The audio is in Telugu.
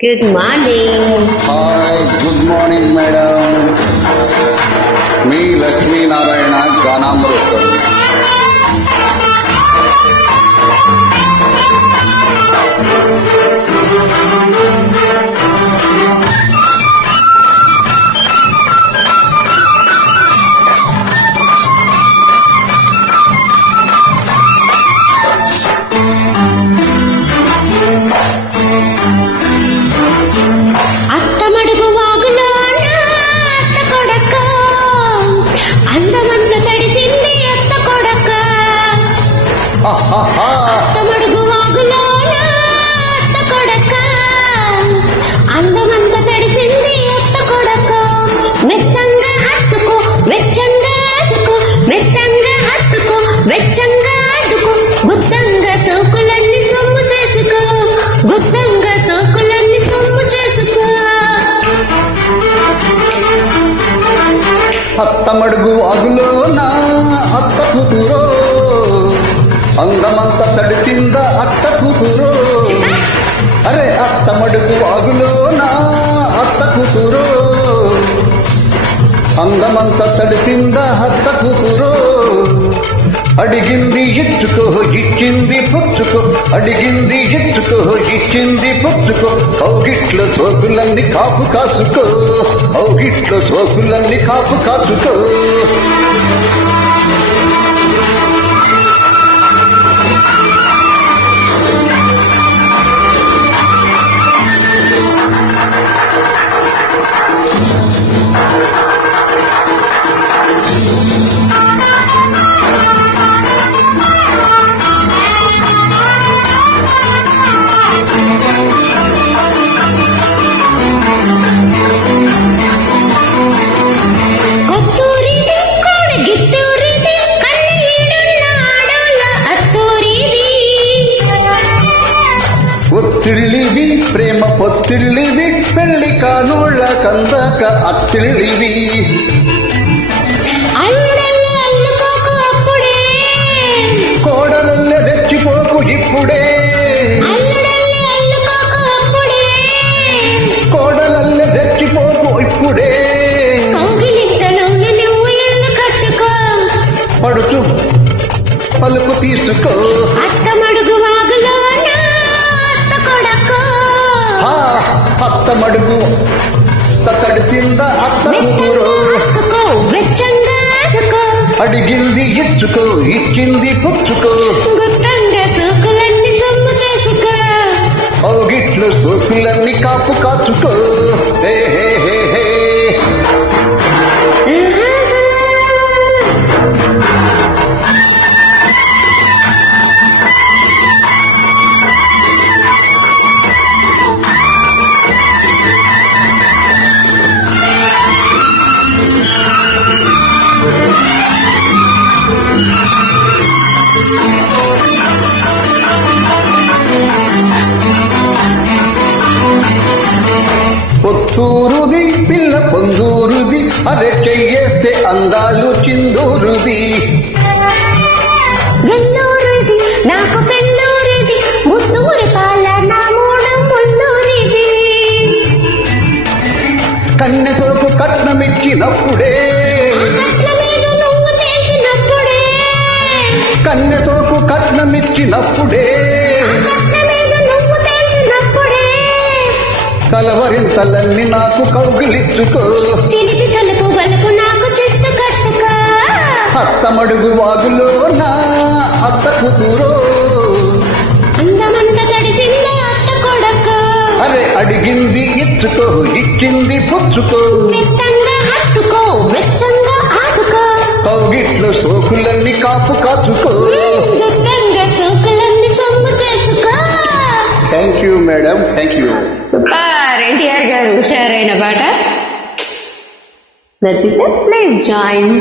Good morning. Hi, good morning, madam. मी लक्ष्मी नारायण गानामृत అత్తమడుగు అగులో నా అత్త కూతురో అందమంత తడిచింద అత్త కూతురో అరే అత్తమడుగు అగులో నా అత్త కూతురో అందమంత తడిసింద హత్త కూతురో అడిగింది ఇచ్చుకో ఇచ్చింది పుచ్చుకో. అడిగింది ఇచ్చుకో ఇచ్చింది పుచ్చుకో. కౌగిట్లో సోకులన్నీ కాపు కాసుకో కౌగిట్లో సోకులన్నీ కాపు కాసుకో ఒత్తిళ్ళివి ప్రేమ పొత్తిళ్ళివి పెళ్ళి కానోళ్ళ కందాక అత్తిళ్ళివి కోడలల్లె రెచ్చిపోకు ఇప్పుడే. కోడలల్లె రెచ్చిపోకు ఇప్పుడే. పడుచు పలుపు తీసుకో. అత్తమడుగు అత్త కూతురు అత్తుకో వెచ్చంగా అదుకో అడిగింది ఇచ్చుకో ఇచ్చింది పుచ్చుకో. గిట్లు సోకులన్నీ కాపు కాచుకో. పొత్తూరుది పిల్ల పొందూరుది అరె చెయ్యేస్తే అందాలు చిందూరుది. నాకు పెళ్ళూరిది ముద్దూరి పాల నా మూడు ముల్లూరిది కన్నె సోకు కట్నమిచ్చినప్పుడే కన్నె సోకు కట్నమిచ్చినప్పుడే కలవరింతలన్నీ నాకు కౌగిలిచ్చుకో అత్తమడుగు వాగులో నా అత్త కూతురో అరే అడిగింది ఇచ్చుకో ఇచ్చింది పుచ్చుకో. కౌగిట్లో సోకులన్నీ కాపు కాచుకో. Thank you madam thank you NTR garu హుషారైన పాట. నచ్చితే ప్లీజ్ జాయిన్